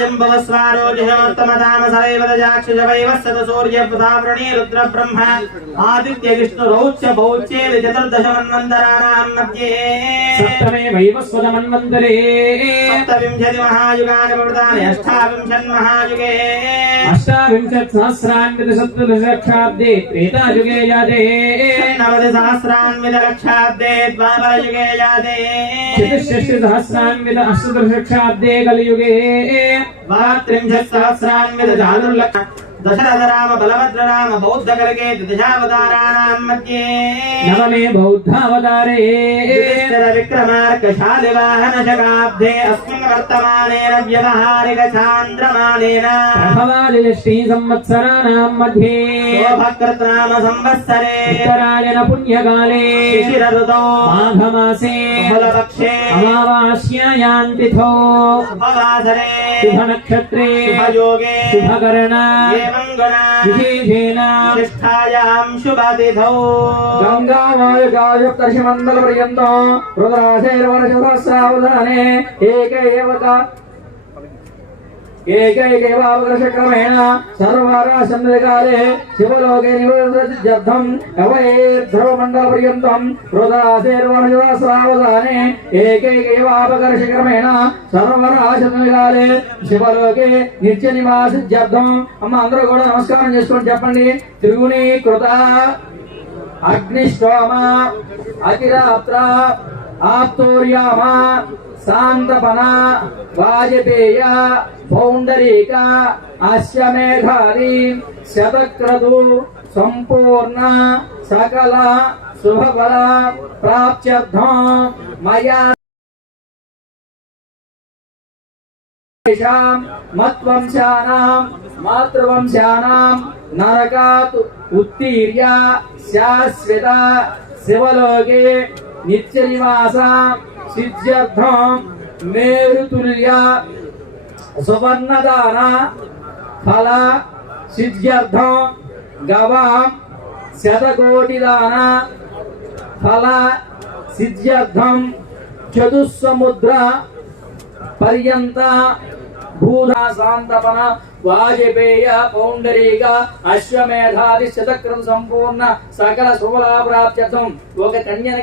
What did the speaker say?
जम्बवस्वारोजयोत्तमतामसदैव दजाक्षुजवैव सत सूर्यप्रतावृणे रुद्रब्रह्म आदित्य विष्णुरौच्य भौच्येति चतुर्दशमन्वन्तराणां मध्ये सप्तमे वैवस्वतमन्वन्तरे सप्तविंशति महायुगानि प्रवृतानि अष्टाविंशन्महायुगे अष्टाविंशत् सहस्रान्वितशतदशलक्षाब्दे त्रेतायुगे जाते नवतिसहस्रान्वितलक्षाब्दे द्वापरयुगे जाते चतुष्षष्टि सहस्रान्वित अष्टदशलक्षाब्दे कलियुगे द्वात्रिंशत्सहस्रान्वित चातुर्लक्ष दशरथ राम बलभद्र राम बौद्ध कलके दशावताराणां मध्ये नवमे बौद्धावतारे युधिष्ठिर विक्रमार्क ప్రవర్తమానేన వ్యవహారిక చాంద్రమానేన ప్రభవాలయ శ్రీ సంవత్సరాణాం మధ్యే శోభకృత్నామ సంవత్సరే ఉత్తరాయణ పుణ్యకాలే శిశిర ఋతో మాఘమాసే ఫలపక్షే అమావాస్యాయాం తిథో శుభవాసరే శుభనక్షత్రే శుభయోగే శుభకరణ విశేషేణ నిష్ఠాయాం శుభతిథౌ గంగామాయకాయ కర్షమండల పర్యంతం రుద్రాశైరవన శివసావధానే ఏక దేవత. ఏకైకైవావగ్రశక్రమేణ సర్వారాసన్నకాలే శివలోకే నివర్తజర్థం అవైర్ధ్రవమండలపర్యంతం రుద్రాశేర్వణజురాశ్రావధానే ఏకైకైవావగ్రశక్రమేణ సర్వరాసన్నకాలే శివలోకే నిత్య నివాసజర్థం అమ్మ అందరూ కూడా నమస్కారం చేసుకొని చెప్పండి. త్రిగుణీ కృత అగ్నిష్టోమ అతిరాత్ర ఆప్తూర్యామ సాందపన వాజపేయ పౌండరీక అశ్వమేఘాది శతక్రదు సంపూర్ణ సకల శుభఫల ప్రాప్త్యర్థం మయా మత్వంశానాం మాతృవంశానాం నరకాత్ ఉత్తీర్య శాశ్వత శివలోకే నిత్యనివాస సిద్ధ్యర్థం మేరుతుల్య సువర్ణదాన ఫల సిద్ధ్యర్థం గవాం శతకోటిదాన ఫల సిద్ధ్యర్థం చతుస్సముద్ర పర్యంత భూధాంతపన వాజపేయ పౌండరీక అశ్వమేధాది శతక్రం సంపూర్ణ సకల శుభలాభ్రాప్యర్థం ఒక కన్యన